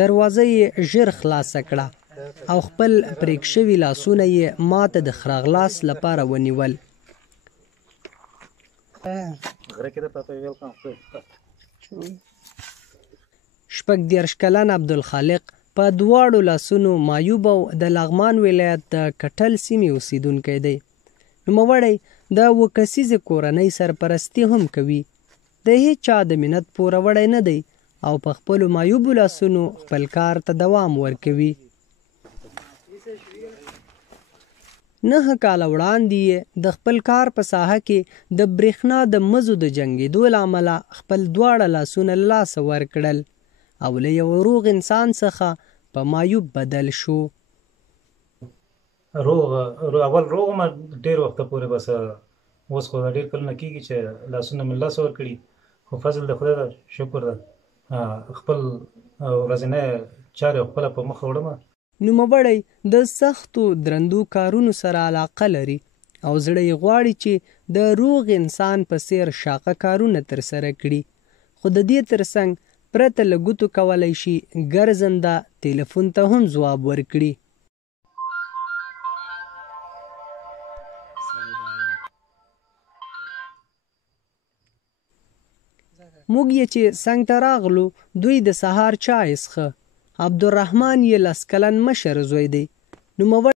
دروازه یې ژر خلاصه کړه او خپل پرېک شوي لاسونه یې ماته د خراغلاس لپاره ونیول. شپږ دېرش کلن عبدالخالق په دواړو لاسونو معیوب او د لغمان ولایت د کټل سیمې اوسیدونکی دی. نوموړی د 7 کسیزې کورنۍ سرپرستي هم کوي. د هیڅ چا د منت پوروړی نه دی او په خپلو معیوبو لاسونو خپل کار ته دوام ورکوي. 9 کاله وړاندې یې د خپل کار په ساحه کې د برېښنا د مزو د جنګېدو له امله خپل دواړه لاسونه له لاسه ورکړل او له یو روغ انسان څخه په معیوب بدل شو. اول روغ ما ډېر وخت پورې بس اوس خو ډېر کلونه کېږي چې لاسونه مې لاسه ورکړي، خو فضل د خدای ده، شکر ده، خپل ورځنی چارې خپله په مخه وړم. نوموړی د سختو درندو کارونو سره علاقه لري او زړه یې غواړي چې د روغ انسان په څیر شاقه کارونه ترسره کړي، خو د دې ترڅنګ پرته له ګوتو کولی شي ګرځنده تلیفون ته هم ځواب ورکړي. موږ یې چې څنګ ته راغلو دوی د سهار چای څښه. عبدالرحمن یې 10 کلن مشر زوی دی. نوموړی